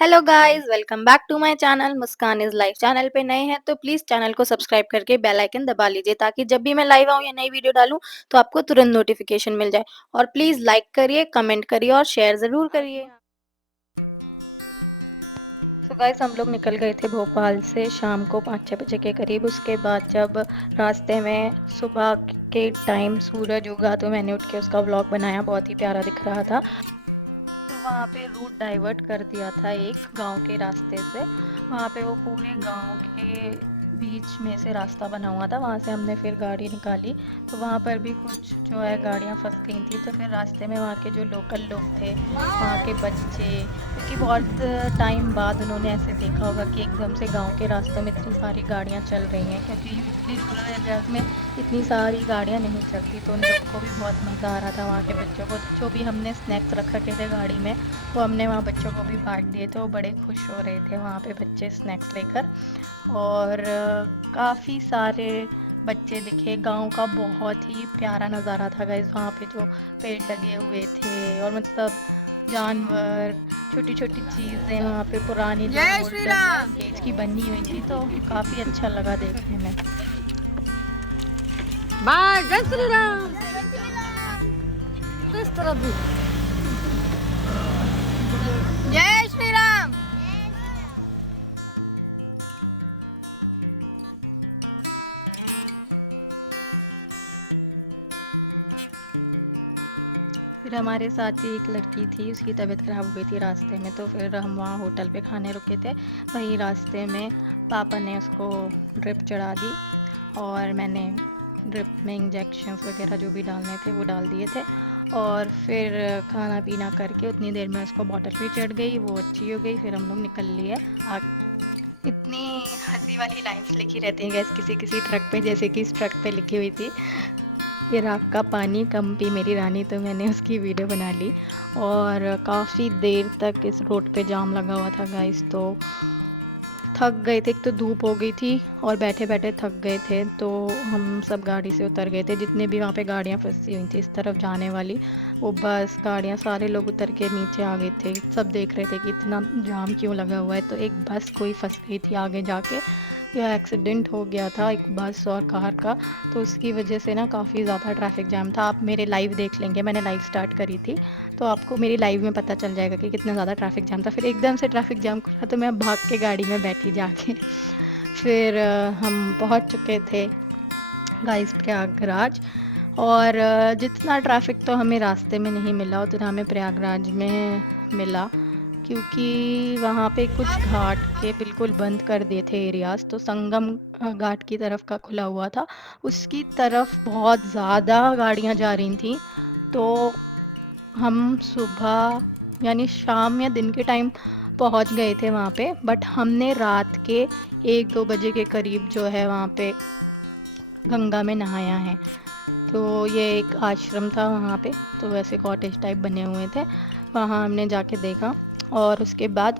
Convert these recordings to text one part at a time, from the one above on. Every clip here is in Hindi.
Hello guys, welcome back to my channel Muskan is life. Channel पे नए हैं तो प्लीज चैनल को सब्सक्राइब करके बेल आइकन दबा लीजिए ताकि जब भी मैं लाइव आऊँ या नई वीडियो डालूं तो आपको तुरंत नोटिफिकेशन मिल जाए। और प्लीज लाइक करिए, कमेंट करिए और शेयर जरूर करिए। तो गाइस हम लोग निकल गए थे भोपाल से शाम को 5-6 बजे के करीब। उसके बाद जब रास्ते में सुबह के टाइम सूरज उगा तो मैंने उठ के उसका व्लॉग बनाया, बहुत ही प्यारा दिख रहा था। वहाँ पे रूट डाइवर्ट कर दिया था एक गांव के रास्ते से। वहाँ पे वो पूरे गांव के बीच में से रास्ता बना हुआ था, वहाँ से हमने फिर गाड़ी निकाली। तो वहाँ पर भी कुछ जो है गाड़ियाँ फंस गई थी, तो फिर रास्ते में वहाँ के जो लोकल लोग थे, वहाँ के बच्चे, क्योंकि बहुत टाइम बाद उन्होंने ऐसे देखा होगा कि एकदम से गाँव के रास्ते में इतनी सारी गाड़ियाँ चल रही हैं, क्योंकि यूजली रूरल एरियाज में इतनी सारी गाड़ियाँ नहीं चलती। तो उन लोगों को भी बहुत मज़ा आ रहा था, वहाँ के बच्चों को। जो भी हमने स्नैक्स रख रखे थे गाड़ी में वो हमने वहाँ बच्चों को भी बांट दिए, तो वो बड़े खुश हो रहे थे वहाँ पे बच्चे स्नैक्स लेकर। और काफ़ी सारे बच्चे दिखे। गांव का बहुत ही प्यारा नज़ारा था गाइस। वहाँ पे जो पेड़ लगे हुए थे और मतलब जानवर, छोटी छोटी चीज़ें वहाँ पे पुरानी जो गोल्डन एज की बनी हुई थी, तो काफ़ी अच्छा लगा देखने में। बाय जय श्री राम। किस तरफ जय श्री राम। फिर हमारे साथ भी एक लड़की थी, उसकी तबीयत खराब हो गई थी रास्ते में, तो फिर हम वहाँ होटल पे खाने रुके थे। वहीं रास्ते में पापा ने उसको ड्रिप चढ़ा दी और मैंने ड्रिप में इंजेक्शंस वगैरह जो भी डालने थे वो डाल दिए थे। और फिर खाना पीना करके उतनी देर में उसको बॉटल भी चढ़ गई, वो अच्छी हो गई। फिर हम लोग निकल लिए आगे। इतनी हंसी वाली लाइन्स लिखी रहती हैं गैस किसी किसी ट्रक पे, जैसे कि इस ट्रक पे लिखी हुई थी, ये रात का पानी कम पी मेरी रानी। तो मैंने उसकी वीडियो बना ली। और काफ़ी देर तक इस रोड पे जाम लगा हुआ था गाइस, तो थक गए थे। एक तो धूप हो गई थी और बैठे बैठे थक गए थे, तो हम सब गाड़ी से उतर गए थे। जितने भी वहाँ पे गाड़ियाँ फंसी हुई थी इस तरफ जाने वाली, वो बस गाड़ियाँ, सारे लोग उतर के नीचे आ गए थे। सब देख रहे थे कि इतना जाम क्यों लगा हुआ है। तो एक बस कोई फंस गई थी आगे जाके, यह एक्सीडेंट हो गया था एक बस और कार का। तो उसकी वजह से ना काफ़ी ज़्यादा ट्रैफिक जैम था। आप मेरे लाइव देख लेंगे, मैंने लाइव स्टार्ट करी थी, तो आपको मेरी लाइव में पता चल जाएगा कि कितना ज़्यादा ट्रैफिक जैम था। फिर एकदम से ट्रैफिक जैम खुला तो मैं भाग के गाड़ी में बैठी जाके। फिर हम पहुंच चुके थे गाइस प्रयागराज। और जितना ट्रैफिक तो हमें रास्ते में नहीं मिला उतना हमें प्रयागराज में मिला, क्योंकि वहाँ पे कुछ घाट के बिल्कुल बंद कर दिए थे एरियाज। तो संगम घाट की तरफ का खुला हुआ था, उसकी तरफ बहुत ज़्यादा गाड़ियाँ जा रही थी। तो हम सुबह यानी शाम या दिन के टाइम पहुंच गए थे वहाँ पे, बट हमने रात के 1-2 बजे के करीब जो है वहाँ पे गंगा में नहाया है। तो ये एक आश्रम था वहाँ पे, तो वैसे कॉटेज टाइप बने हुए थे, वहाँ हमने जाके देखा। और उसके बाद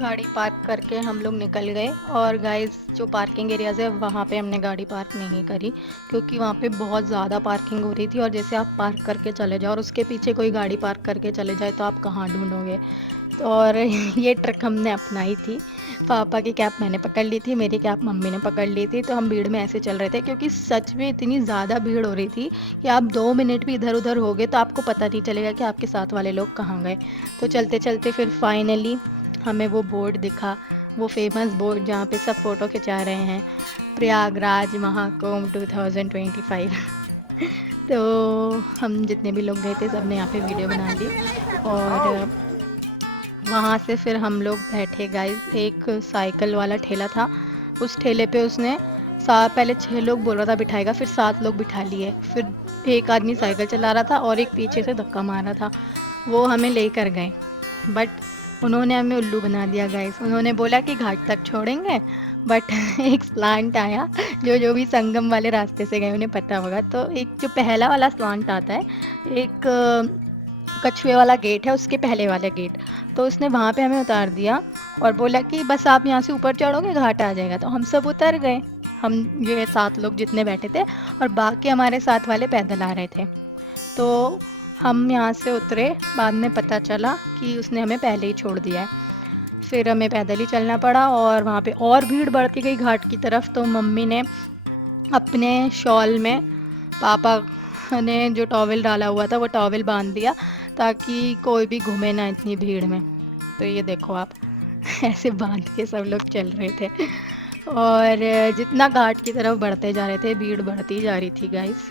गाड़ी पार्क करके हम लोग निकल गए। और गाइस जो पार्किंग एरियाज है वहाँ पे हमने गाड़ी पार्क नहीं करी, क्योंकि वहाँ पे बहुत ज़्यादा पार्किंग हो रही थी। और जैसे आप पार्क करके चले जाओ और उसके पीछे कोई गाड़ी पार्क करके चले जाए तो आप कहाँ ढूंढोगे। तो और ये ट्रिक हमने अपनाई थी। पापा की कैब मैंने पकड़ ली थी, मेरी कैब मम्मी ने पकड़ ली थी। तो हम भीड़ में ऐसे चल रहे थे, क्योंकि सच में इतनी ज़्यादा भीड़ हो रही थी कि आप 2 मिनट भी इधर उधर हो गए तो आपको पता नहीं चलेगा कि आपके साथ वाले लोग कहाँ गए। तो चलते चलते फिर फाइनली हमें वो बोर्ड दिखा, वो फेमस बोर्ड जहाँ पे सब फोटो खिंचा रहे हैं, प्रयागराज महाकुंभ 2025। तो हम जितने भी लोग गए थे सबने यहाँ पे वीडियो बना ली। और वहाँ से फिर हम लोग बैठे गाइस। एक साइकिल वाला ठेला था, उस ठेले पे उसने पहले 6 लोग बोल रहा था बिठाएगा, फिर 7 लोग बिठा लिए। फिर एक आदमी साइकिल चला रहा था और एक पीछे से धक्का मार रहा था, वो हमें लेकर गए। बट उन्होंने हमें उल्लू बना दिया गाइस। उन्होंने बोला कि घाट तक छोड़ेंगे, बट एक स्लांट आया, जो भी संगम वाले रास्ते से गए उन्हें पता होगा। तो एक जो पहला वाला स्लांट आता है, एक कछुए वाला गेट है, उसके पहले वाला गेट, तो उसने वहाँ पे हमें उतार दिया और बोला कि बस आप यहाँ से ऊपर चढ़ोगे घाट आ जाएगा। तो हम सब उतर गए, हम ये 7 लोग जितने बैठे थे, और बाकी हमारे साथ वाले पैदल आ रहे थे। तो हम यहाँ से उतरे, बाद में पता चला कि उस उसने हमें पहले ही छोड़ दिया है। फिर हमें पैदल ही चलना पड़ा और वहाँ पे और भीड़ बढ़ती गई घाट की तरफ। तो मम्मी ने अपने शॉल में पापा ने जो टॉवेल डाला हुआ था वो टॉवेल बांध दिया ताकि कोई भी घूमे ना इतनी भीड़ में। तो ये देखो आप ऐसे बांध के सब लोग चल रहे थे और जितना घाट की तरफ बढ़ते जा रहे थे भीड़ बढ़ती जा रही थी गाइस।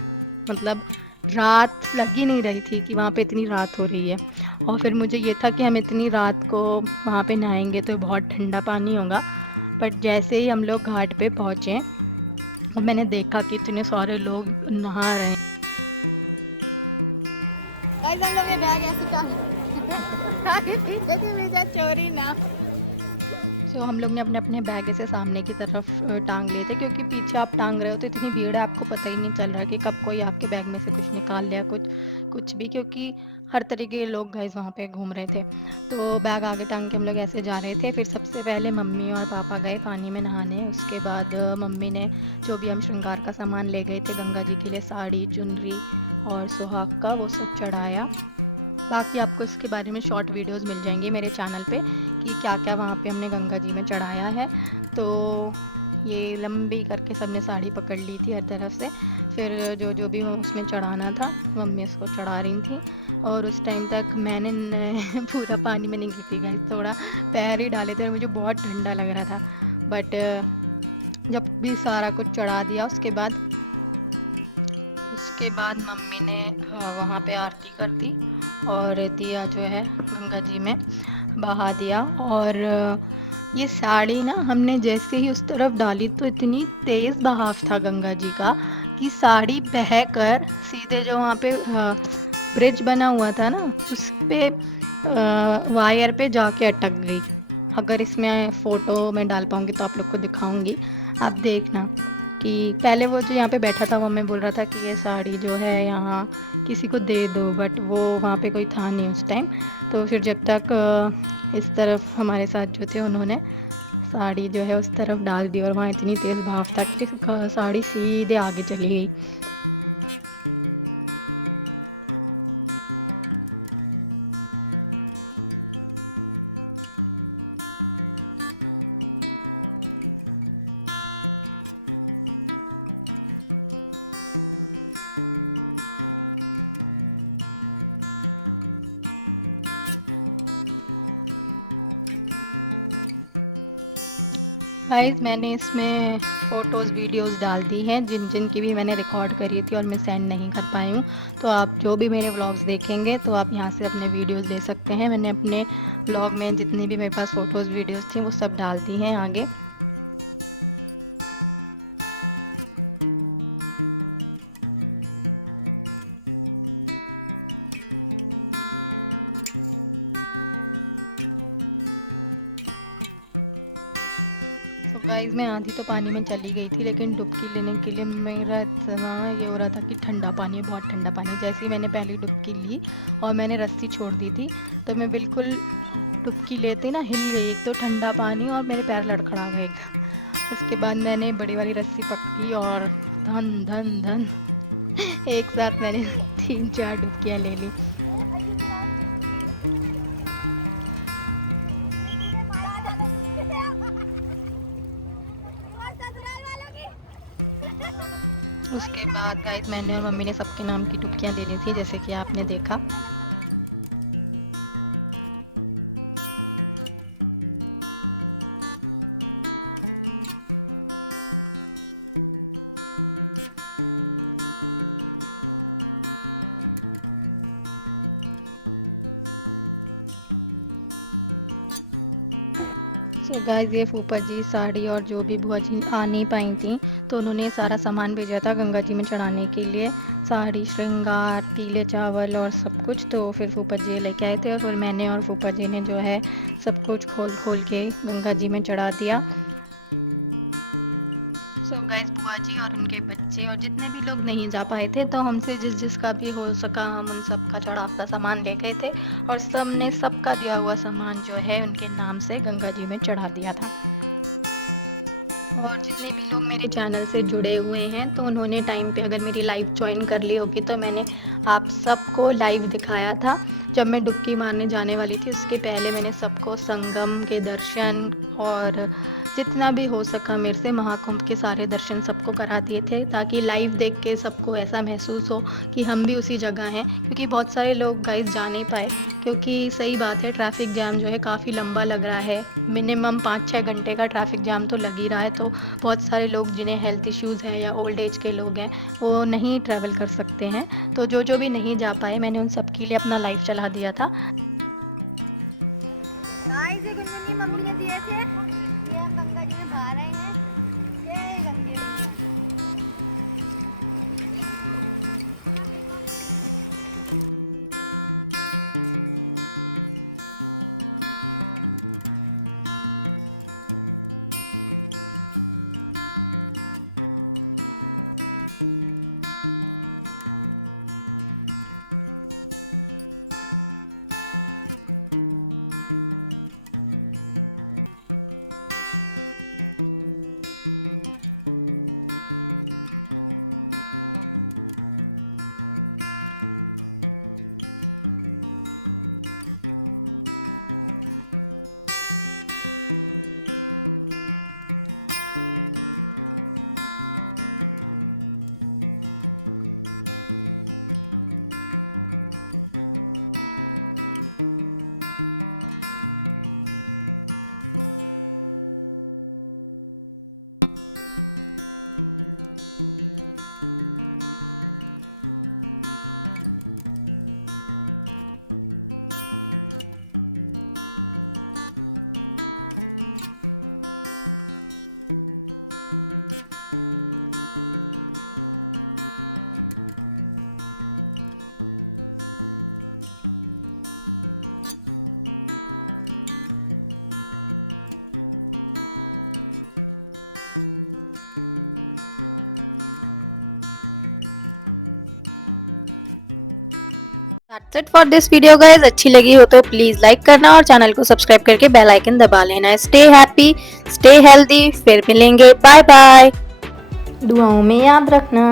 मतलब रात लग ही नहीं रही थी कि वहाँ पे इतनी रात हो रही है। और फिर मुझे ये था कि हम इतनी रात को वहाँ पे नहाएंगे तो बहुत ठंडा पानी होगा। बट जैसे ही हम लोग घाट पे पहुँचे और मैंने देखा कि इतने सारे लोग नहा रहे हैं। गाइस हम लोग ये बैग ऐसे ताकि पीछे की वजह चोरी ना। तो हम लोग ने अपने अपने बैग से सामने की तरफ टांग लिए थे क्योंकि पीछे आप टांग रहे हो तो इतनी भीड़ है आपको पता ही नहीं चल रहा कि कब कोई आपके बैग में से कुछ निकाल लिया कुछ भी, क्योंकि हर तरीके के लोग गाइस वहाँ पे घूम रहे थे। तो बैग आगे टांग के हम लोग ऐसे जा रहे थे। फिर सबसे पहले मम्मी और पापा गए पानी में नहाने। उसके बाद मम्मी ने जो भी हम श्रृंगार का सामान ले गए थे गंगा जी के लिए, साड़ी, चुनरी और सुहाग का, वो सब चढ़ाया। बाकी आपको इसके बारे में शॉर्ट वीडियोस मिल जाएंगी मेरे चैनल पे कि क्या क्या वहाँ पे हमने गंगा जी में चढ़ाया है। तो ये लंबी करके सबने साड़ी पकड़ ली थी हर तरफ से। फिर जो जो भी उसमें चढ़ाना था मम्मी उसको चढ़ा रही थी। और उस टाइम तक मैंने पूरा पानी में नहीं गिरती गई, थोड़ा पैर ही डाले थे और मुझे बहुत ठंडा लग रहा था। बट जब भी सारा कुछ चढ़ा दिया उसके बाद मम्मी ने वहाँ पे आरती कर दी और दिया जो है गंगा जी में बहा दिया। और ये साड़ी ना हमने जैसे ही उस तरफ डाली तो इतनी तेज बहाव था गंगा जी का कि साड़ी बह कर सीधे जो वहाँ पे ब्रिज बना हुआ था ना उस पे वायर पे जाके अटक गई। अगर इसमें फोटो मैं डाल पाऊंगी तो आप लोग को दिखाऊंगी, आप देखना कि पहले वो जो यहाँ पे बैठा था वो हमें बोल रहा था कि ये साड़ी जो है यहाँ किसी को दे दो, बट वो वहाँ पे कोई था नहीं उस टाइम। तो फिर जब तक इस तरफ हमारे साथ जो थे उन्होंने साड़ी जो है उस तरफ डाल दी और वहाँ इतनी तेज़ भाव था कि साड़ी सीधे आगे चली गई। गाइस मैंने इसमें फ़ोटोज़ वीडियोज़ डाल दी हैं जिन की भी मैंने रिकॉर्ड करी थी और मैं सेंड नहीं कर पाई हूँ। तो आप जो भी मेरे व्लॉग्स देखेंगे तो आप यहाँ से अपने वीडियोज़ दे सकते हैं। मैंने अपने व्लॉग में जितनी भी मेरे पास फ़ोटोज़ वीडियोज़ थी वो सब डाल दी हैं आगे। गाइस मैं आधी तो पानी में चली गई थी लेकिन डुबकी लेने के लिए मेरा इतना ये हो रहा था कि ठंडा पानी है, बहुत ठंडा पानी। जैसे ही मैंने पहली डुबकी ली और मैंने रस्सी छोड़ दी थी तो मैं बिल्कुल डुबकी लेते ना हिल गई, एक तो ठंडा पानी और मेरे पैर लड़खड़ा गए। उसके बाद मैंने बड़ी वाली रस्सी पकड़ी और धन धन धन एक साथ मैंने 3-4 डुबकियाँ ले ली। उसके बाद गाइस मैंने और मम्मी ने सबके नाम की डुबकियाँ ले ली थी जैसे कि आपने देखा। गाइस ये फूफा जी साड़ी और जो भी बुआ जी आ नहीं पाई थी तो उन्होंने सारा सामान भेजा था गंगा जी में चढ़ाने के लिए, साड़ी, श्रृंगार, पीले चावल और सब कुछ। तो फिर फूफा जी लेके आए थे और फिर मैंने और फूफा जी ने जो है सब कुछ खोल के गंगा जी में चढ़ा दिया। सो गाइस बुआ जी और उनके बच्चे और जितने भी लोग नहीं जा पाए थे तो हमसे जिसका भी हो सका हम उन सबका चढ़ाव का सामान ले गए थे और सबने सबका दिया हुआ सामान जो है उनके नाम से गंगा जी में चढ़ा दिया था। और जितने भी लोग मेरे चैनल से जुड़े हुए हैं तो उन्होंने टाइम पे अगर मेरी लाइव ज्वाइन कर ली होगी तो मैंने आप सबको लाइव दिखाया था। जब मैं डुबकी मारने जाने वाली थी उसके पहले मैंने सबको संगम के दर्शन और जितना भी हो सका मेरे से महाकुंभ के सारे दर्शन सबको करा दिए थे, ताकि लाइव देख के सबको ऐसा महसूस हो कि हम भी उसी जगह हैं। क्योंकि बहुत सारे लोग गाइस जा नहीं पाए, क्योंकि सही बात है ट्रैफिक जाम जो है काफ़ी लंबा लग रहा है। मिनिमम 5-6 घंटे का ट्रैफिक जाम तो लग ही रहा है। तो बहुत सारे लोग जिन्हें हेल्थ इश्यूज़ हैं या ओल्ड एज के लोग हैं वो नहीं ट्रैवल कर सकते हैं। तो जो भी नहीं जा पाए मैंने उन सब के लिए अपना लाइव चला दिया था। गाइस ये कुछ नहीं मम्मी ने दिए थे, ये गंगा जी नहा रहे हैं, ये Gange That's it for this video guys। अच्छी लगी हो तो प्लीज लाइक करना और चैनल को सब्सक्राइब करके बेल आइकन दबा लेना। स्टे हैप्पी, स्टे हेल्दी, फिर मिलेंगे, बाय बाय। दुआओं में याद रखना।